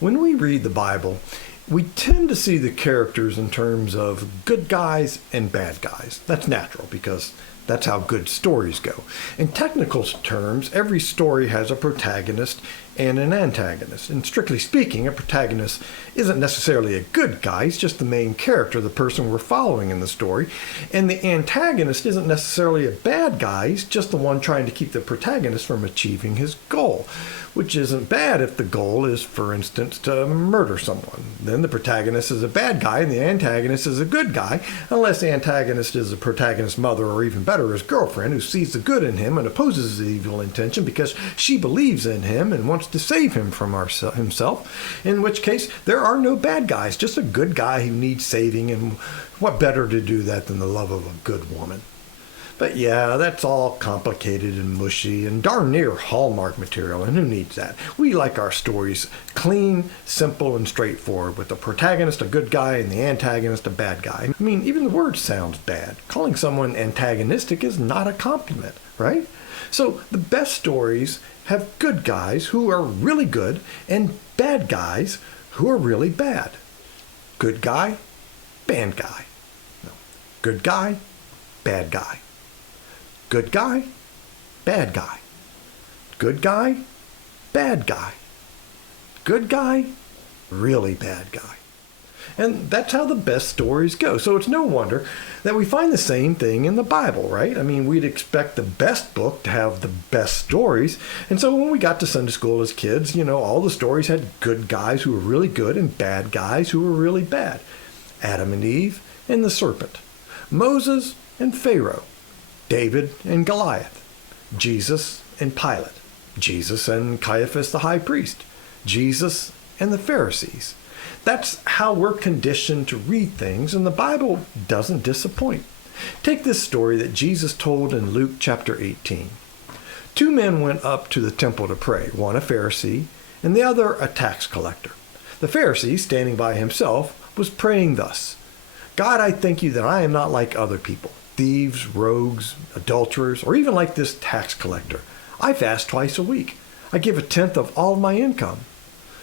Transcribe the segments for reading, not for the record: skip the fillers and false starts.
When we read the Bible, we tend to see the characters in terms of good guys and bad guys. That's natural because that's how good stories go. In technical terms, every story has a protagonist and an antagonist. And strictly speaking, a protagonist isn't necessarily a good guy. He's just the main character, the person we're following in the story. And the antagonist isn't necessarily a bad guy. He's just the one trying to keep the protagonist from achieving his goal, which isn't bad if the goal is, for instance, to murder someone. Then the protagonist is a bad guy and the antagonist is a good guy, unless the antagonist is the protagonist's mother, or even better, his girlfriend, who sees the good in him and opposes his evil intention because she believes in him and wants to save him from himself, in which case there are no bad guys, just a good guy who needs saving, and what better to do that than the love of a good woman. But yeah, that's all complicated and mushy and darn near Hallmark material, and who needs that? We like our stories clean, simple, and straightforward, with the protagonist a good guy and the antagonist a bad guy. I mean, even the word sounds bad. Calling someone antagonistic is not a compliment, right? So the best stories have good guys who are really good and bad guys who are really bad. Good guy, bad guy. No. Good guy, bad guy. Good guy, bad guy. Good guy, bad guy. Good guy, really bad guy. And that's how the best stories go. So it's no wonder that we find the same thing in the Bible, right? I mean, we'd expect the best book to have the best stories. And so when we got to Sunday school as kids, all the stories had good guys who were really good and bad guys who were really bad. Adam and Eve and the serpent. Moses and Pharaoh. David and Goliath, Jesus and Pilate, Jesus and Caiaphas the high priest, Jesus and the Pharisees. That's how we're conditioned to read things, and the Bible doesn't disappoint. Take this story that Jesus told in Luke chapter 18. 2 men went up to the temple to pray, one a Pharisee and the other a tax collector. The Pharisee, standing by himself, was praying thus: God, I thank you that I am not like other people, thieves, rogues, adulterers, or even like this tax collector. I fast twice a week. I give 1/10 of all my income.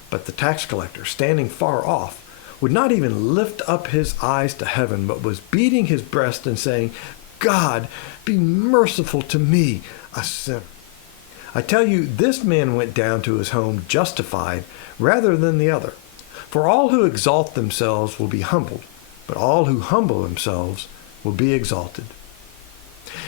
But the tax collector, standing far off, would not even lift up his eyes to heaven, but was beating his breast and saying, God, be merciful to me, a sinner. I tell you, this man went down to his home justified rather than the other. For all who exalt themselves will be humbled, but all who humble themselves will be exalted.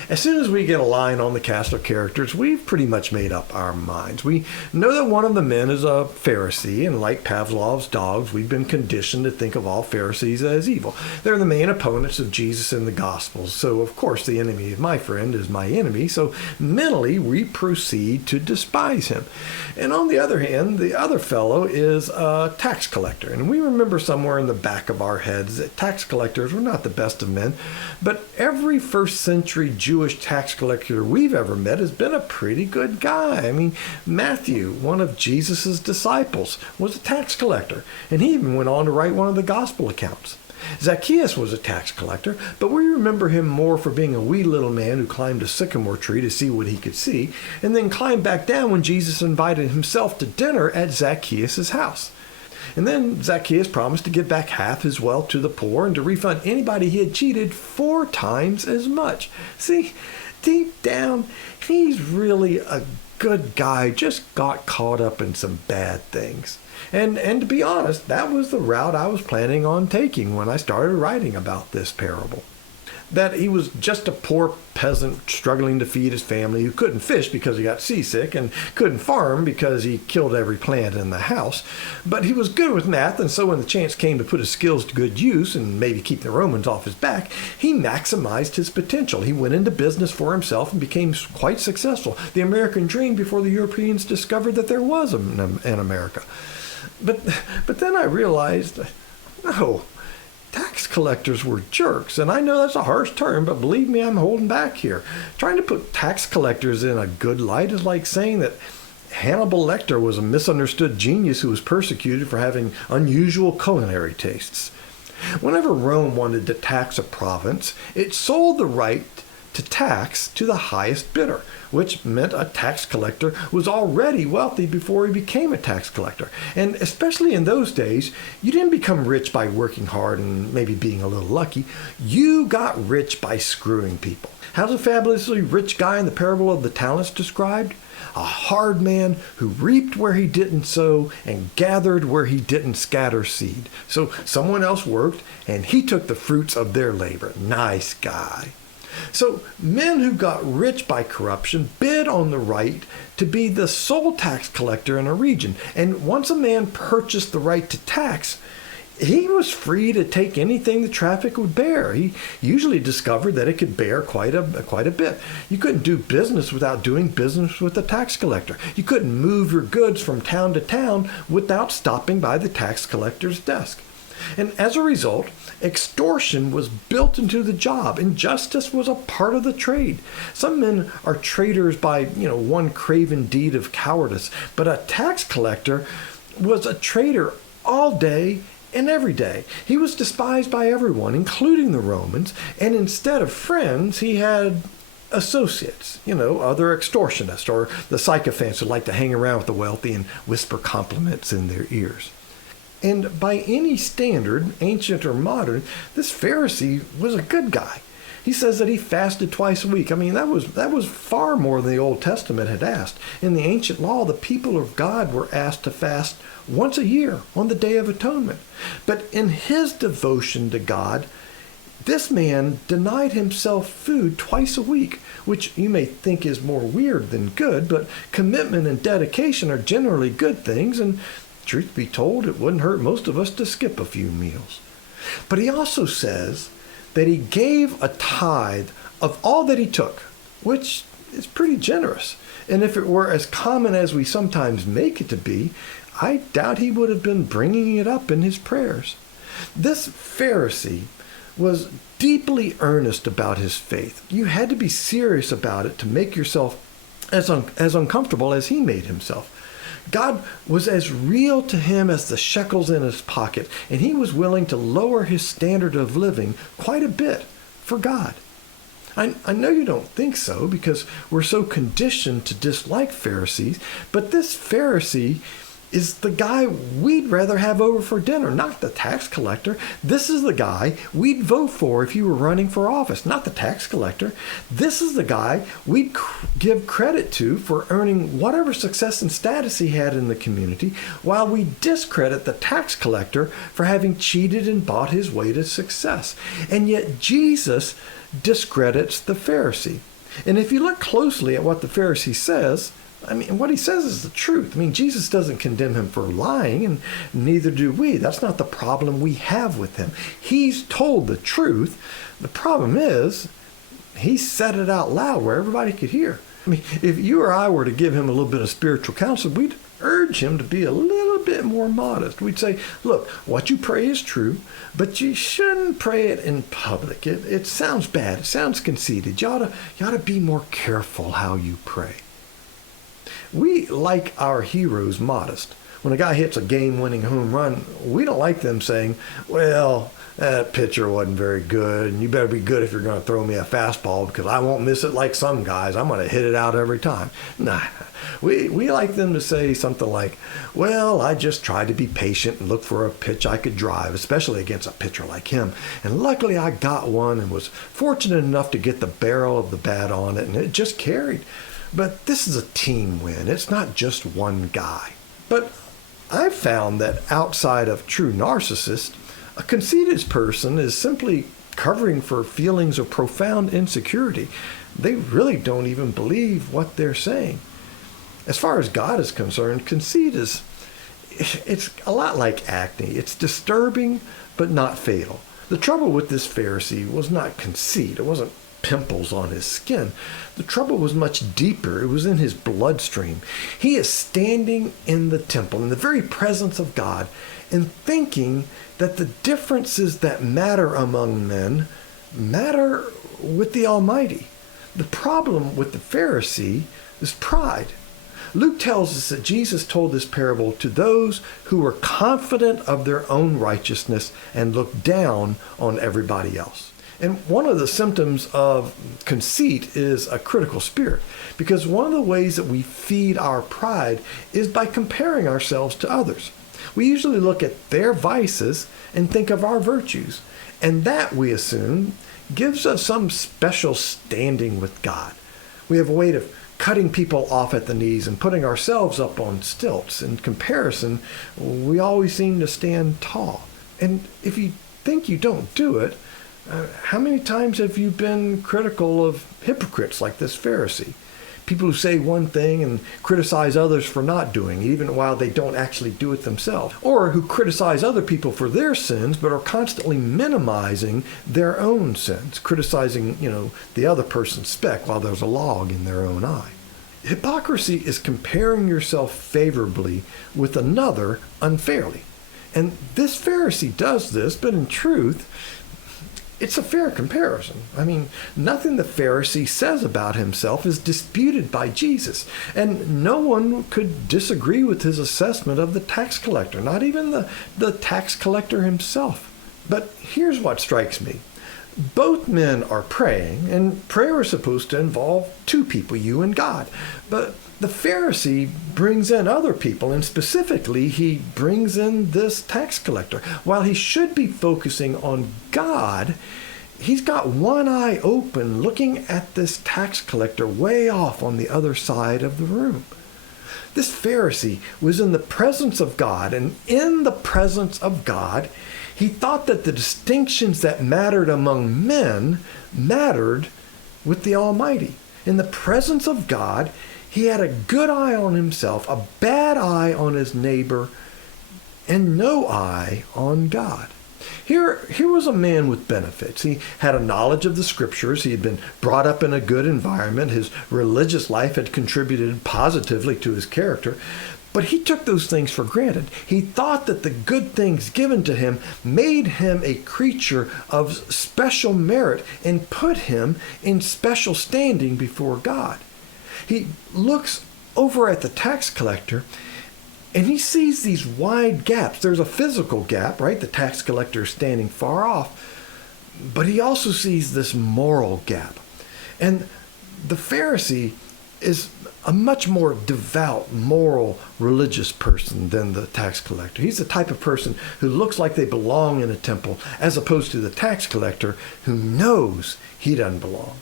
As soon as we get a line on the cast of characters, we've pretty much made up our minds. We know that one of the men is a Pharisee, and like Pavlov's dogs, we've been conditioned to think of all Pharisees as evil. They're the main opponents of Jesus in the Gospels, so of course the enemy of my friend is my enemy, so mentally we proceed to despise him. And on the other hand, the other fellow is a tax collector, and we remember somewhere in the back of our heads that tax collectors were not the best of men, but every first century Jewish tax collector we've ever met has been a pretty good guy. I mean, Matthew, one of Jesus' disciples, was a tax collector, and he even went on to write one of the gospel accounts. Zacchaeus was a tax collector, but we remember him more for being a wee little man who climbed a sycamore tree to see what he could see, and then climbed back down when Jesus invited himself to dinner at Zacchaeus' house. And then Zacchaeus promised to give back half his wealth to the poor and to refund anybody he had cheated 4 times as much. See, deep down, he's really a good guy, just got caught up in some bad things. And to be honest, that was the route I was planning on taking when I started writing about this parable. That he was just a poor peasant struggling to feed his family who couldn't fish because he got seasick and couldn't farm because he killed every plant in the house. But he was good with math, and so when the chance came to put his skills to good use and maybe keep the Romans off his back, he maximized his potential. He went into business for himself and became quite successful. The American dream before the Europeans discovered that there was an America. But then I realized, no, tax collectors were jerks, and I know that's a harsh term, but believe me, I'm holding back here. Trying to put tax collectors in a good light is like saying that Hannibal Lecter was a misunderstood genius who was persecuted for having unusual culinary tastes. Whenever Rome wanted to tax a province, it sold the right to tax to the highest bidder, which meant a tax collector was already wealthy before he became a tax collector. And especially in those days, you didn't become rich by working hard and maybe being a little lucky. You got rich by screwing people. How's a fabulously rich guy in the parable of the talents described? A hard man who reaped where he didn't sow and gathered where he didn't scatter seed. So someone else worked and he took the fruits of their labor. Nice guy. So men who got rich by corruption bid on the right to be the sole tax collector in a region. And once a man purchased the right to tax, he was free to take anything the traffic would bear. He usually discovered that it could bear quite a bit. You couldn't do business without doing business with the tax collector. You couldn't move your goods from town to town without stopping by the tax collector's desk. And as a result, extortion was built into the job. Injustice was a part of the trade. Some men are traitors by, one craven deed of cowardice, but a tax collector was a traitor all day and every day. He was despised by everyone, including the Romans, and instead of friends, he had associates, other extortionists or the sycophants who like to hang around with the wealthy and whisper compliments in their ears. And by any standard, ancient or modern, this Pharisee was a good guy. He says that he fasted twice a week. I mean, that was far more than the Old Testament had asked. In the ancient law, the people of God were asked to fast once a year on the Day of Atonement. But in his devotion to God, this man denied himself food twice a week, which you may think is more weird than good, but commitment and dedication are generally good things, and truth be told, it wouldn't hurt most of us to skip a few meals. But he also says that he gave a tithe of all that he took, which is pretty generous. And if it were as common as we sometimes make it to be, I doubt he would have been bringing it up in his prayers. This Pharisee was deeply earnest about his faith. You had to be serious about it to make yourself as uncomfortable as he made himself. God was as real to him as the shekels in his pocket, and he was willing to lower his standard of living quite a bit for God. I know you don't think so because we're so conditioned to dislike Pharisees, but this Pharisee is the guy we'd rather have over for dinner, not the tax collector. This is the guy we'd vote for if he were running for office, not the tax collector. This is the guy we'd give credit to for earning whatever success and status he had in the community, while we discredit the tax collector for having cheated and bought his way to success. And yet Jesus discredits the Pharisee. And if you look closely at what the Pharisee says, what he says is the truth. Jesus doesn't condemn him for lying, and neither do we. That's not the problem we have with him. He's told the truth. The problem is, he said it out loud where everybody could hear. If you or I were to give him a little bit of spiritual counsel, we'd urge him to be a little bit more modest. We'd say, look, what you pray is true, but you shouldn't pray it in public. It sounds bad. It sounds conceited. You ought to be more careful how you pray. We like our heroes modest. When a guy hits a game-winning home run, we don't like them saying, well, that pitcher wasn't very good, and you better be good if you're going to throw me a fastball because I won't miss it like some guys. I'm going to hit it out every time. Nah, we like them to say something like, well, I just tried to be patient and look for a pitch I could drive, especially against a pitcher like him. And luckily I got one and was fortunate enough to get the barrel of the bat on it, and it just carried. But this is a team win. It's not just one guy. But I've found that outside of true narcissists, a conceited person is simply covering for feelings of profound insecurity. They really don't even believe what they're saying. As far as God is concerned, conceit it's a lot like acne. It's disturbing, but not fatal. The trouble with this Pharisee was not conceit. It wasn't pimples on his skin. The trouble was much deeper. It was in his bloodstream. He is standing in the temple, in the very presence of God, and thinking that the differences that matter among men matter with the Almighty. The problem with the Pharisee is pride. Luke tells us that Jesus told this parable to those who were confident of their own righteousness and looked down on everybody else. And one of the symptoms of conceit is a critical spirit, because one of the ways that we feed our pride is by comparing ourselves to others. We usually look at their vices and think of our virtues, and that, we assume, gives us some special standing with God. We have a way of cutting people off at the knees and putting ourselves up on stilts. In comparison, we always seem to stand tall. And if you think you don't do it, how many times have you been critical of hypocrites like this Pharisee? People who say one thing and criticize others for not doing it, even while they don't actually do it themselves. Or who criticize other people for their sins, but are constantly minimizing their own sins, criticizing, the other person's speck while there's a log in their own eye. Hypocrisy is comparing yourself favorably with another unfairly. And this Pharisee does this, but in truth, it's a fair comparison. I mean, nothing the Pharisee says about himself is disputed by Jesus. And no one could disagree with his assessment of the tax collector, not even the tax collector himself. But here's what strikes me. Both men are praying, and prayer is supposed to involve two people, you and God. But the Pharisee brings in other people, and specifically, he brings in this tax collector. While he should be focusing on God, he's got one eye open, looking at this tax collector way off on the other side of the room. This Pharisee was in the presence of God, and in the presence of God, he thought that the distinctions that mattered among men mattered with the Almighty. In the presence of God, he had a good eye on himself, a bad eye on his neighbor, and no eye on God. Here was a man with benefits. He had a knowledge of the scriptures. He had been brought up in a good environment. His religious life had contributed positively to his character. But he took those things for granted. He thought that the good things given to him made him a creature of special merit and put him in special standing before God. He looks over at the tax collector and he sees these wide gaps. There's a physical gap, right? The tax collector is standing far off. But he also sees this moral gap. And the Pharisee is a much more devout, moral, religious person than the tax collector. He's the type of person who looks like they belong in a temple, as opposed to the tax collector who knows he doesn't belong.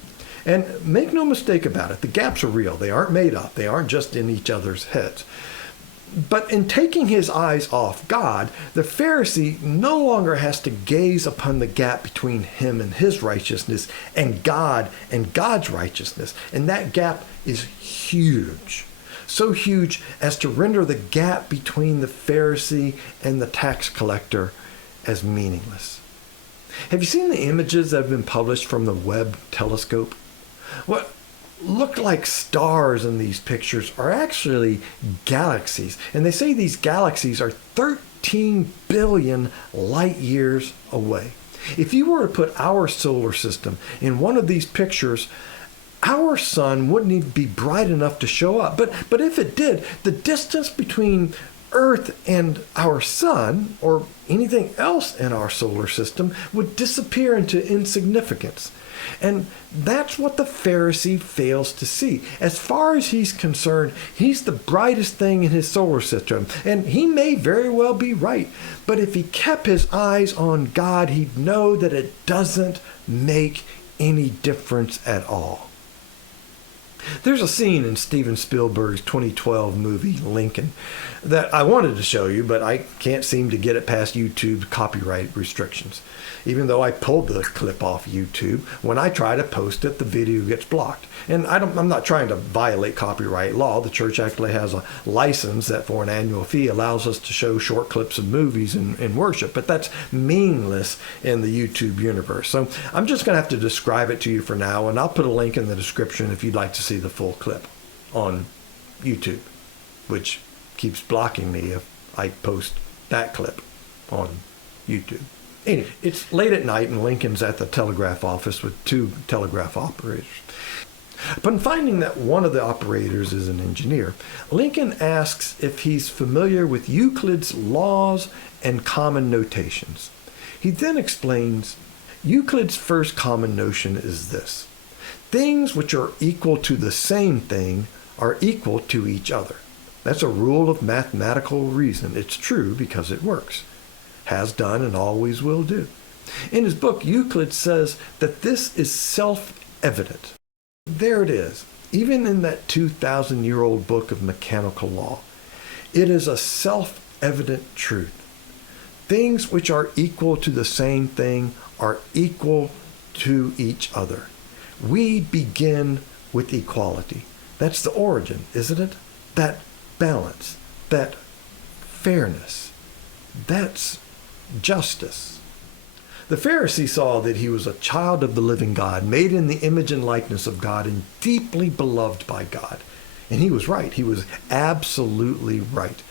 And make no mistake about it, the gaps are real. They aren't made up. They aren't just in each other's heads. But in taking his eyes off God, the Pharisee no longer has to gaze upon the gap between him and his righteousness and God's righteousness. And that gap is huge. So huge as to render the gap between the Pharisee and the tax collector as meaningless. Have you seen the images that have been published from the Webb telescope? What look like stars in these pictures are actually galaxies. And they say these galaxies are 13 billion light years away. If you were to put our solar system in one of these pictures, our sun wouldn't even be bright enough to show up. But if it did, the distance between Earth and our sun, or anything else in our solar system, would disappear into insignificance. And that's what the Pharisee fails to see. As far as he's concerned, he's the brightest thing in his solar system. And he may very well be right. But if he kept his eyes on God, he'd know that it doesn't make any difference at all. There's a scene in Steven Spielberg's 2012 movie, Lincoln, that I wanted to show you, but I can't seem to get it past YouTube copyright restrictions. Even though I pulled the clip off YouTube, when I try to post it, the video gets blocked. And I'm not trying to violate copyright law. The church actually has a license that for an annual fee allows us to show short clips of movies in worship, but that's meaningless in the YouTube universe. So I'm just going to have to describe it to you for now, and I'll put a link in the description if you'd like to see the full clip on YouTube, which keeps blocking me if I post that clip on YouTube. Anyway, it's late at night and Lincoln's at the telegraph office with two telegraph operators. Upon finding that one of the operators is an engineer, Lincoln asks if he's familiar with Euclid's laws and common notations. He then explains, Euclid's first common notion is this: things which are equal to the same thing are equal to each other. That's a rule of mathematical reason. It's true because it works. Has done and always will do. In his book, Euclid says that this is self-evident. There it is, even in that 2,000-year-old book of mechanical law. It is a self-evident truth. Things which are equal to the same thing are equal to each other. We begin with equality. That's the origin, isn't it? That balance, that fairness, that's justice. The Pharisee saw that he was a child of the living God, made in the image and likeness of God, and deeply beloved by God. And he was right. He was absolutely right.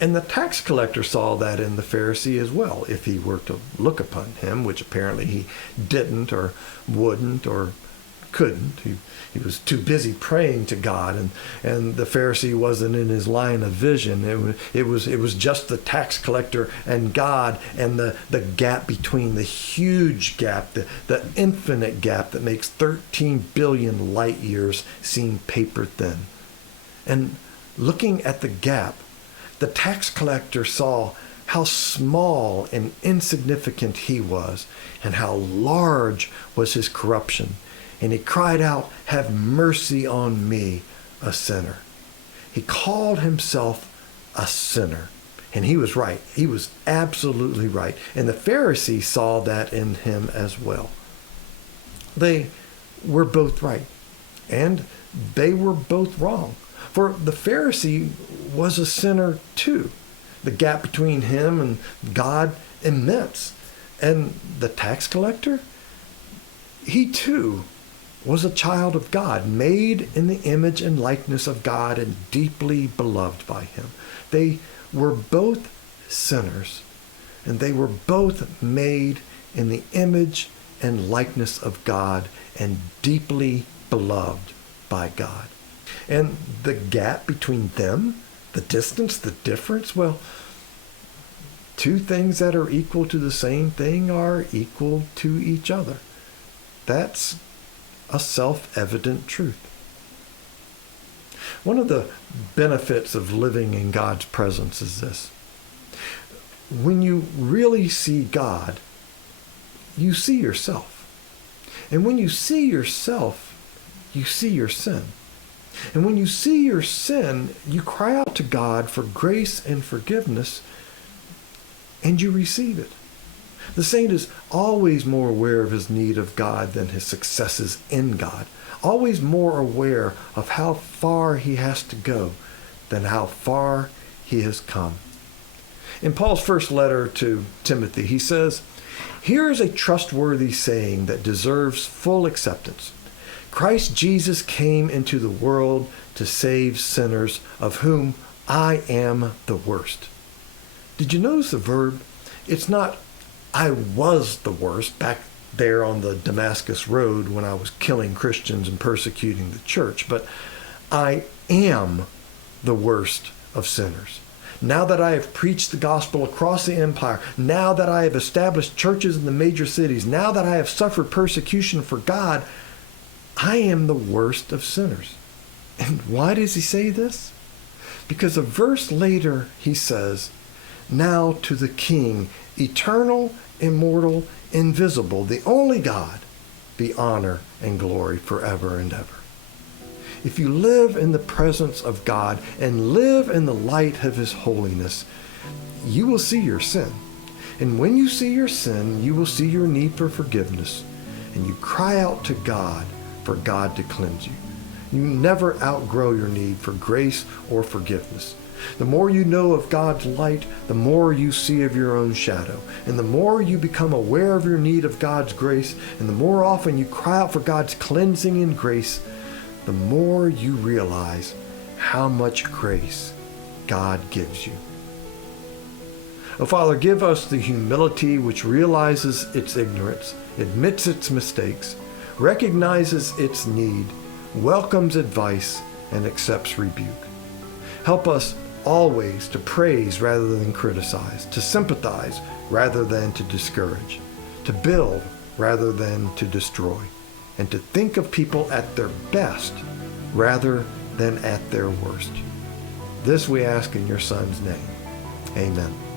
And the tax collector saw that in the Pharisee as well, if he were to look upon him, which apparently he didn't or wouldn't or couldn't. He was too busy praying to God, and the Pharisee wasn't in his line of vision. It was just the tax collector and God, and the gap between, the huge gap, the infinite gap that makes 13 billion light years seem paper thin. And looking at the gap, the tax collector saw how small and insignificant he was, and how large was his corruption. And he cried out, "Have mercy on me, a sinner." He called himself a sinner. And he was right. He was absolutely right. And the Pharisee saw that in him as well. They were both right. And they were both wrong. For the Pharisee was a sinner too. The gap between him and God, immense. And the tax collector, he too was a child of God, made in the image and likeness of God and deeply beloved by him. They were both sinners, and they were both made in the image and likeness of God and deeply beloved by God. And the gap between them, the distance, the difference, well, two things that are equal to the same thing are equal to each other. That's a self-evident truth. One of the benefits of living in God's presence is this: when you really see God, you see yourself. And when you see yourself, you see your sin. And when you see your sin, you cry out to God for grace and forgiveness, and you receive it. The saint is always more aware of his need of God than his successes in God, always more aware of how far he has to go than how far he has come. In Paul's first letter to Timothy, he says, "Here is a trustworthy saying that deserves full acceptance. Christ Jesus came into the world to save sinners, of whom I am the worst." Did you notice the verb? It's not "I was the worst" back there on the Damascus Road when I was killing Christians and persecuting the church, but I am the worst of sinners. Now that I have preached the gospel across the empire, now that I have established churches in the major cities, now that I have suffered persecution for God, I am the worst of sinners. And why does he say this? Because a verse later he says, "Now to the King, eternal, immortal, invisible, the only God, be honor and glory forever and ever." If you live in the presence of God and live in the light of his holiness, you will see your sin. And when you see your sin, you will see your need for forgiveness, and you cry out to God for God to cleanse you. You never outgrow your need for grace or forgiveness. The more you know of God's light, the more you see of your own shadow. And the more you become aware of your need of God's grace, and the more often you cry out for God's cleansing and grace, the more you realize how much grace God gives you. Oh, Father, give us the humility which realizes its ignorance, admits its mistakes, recognizes its need, welcomes advice, and accepts rebuke. Help us always to praise rather than criticize, to sympathize rather than to discourage, to build rather than to destroy, and to think of people at their best rather than at their worst. This we ask in your Son's name. Amen.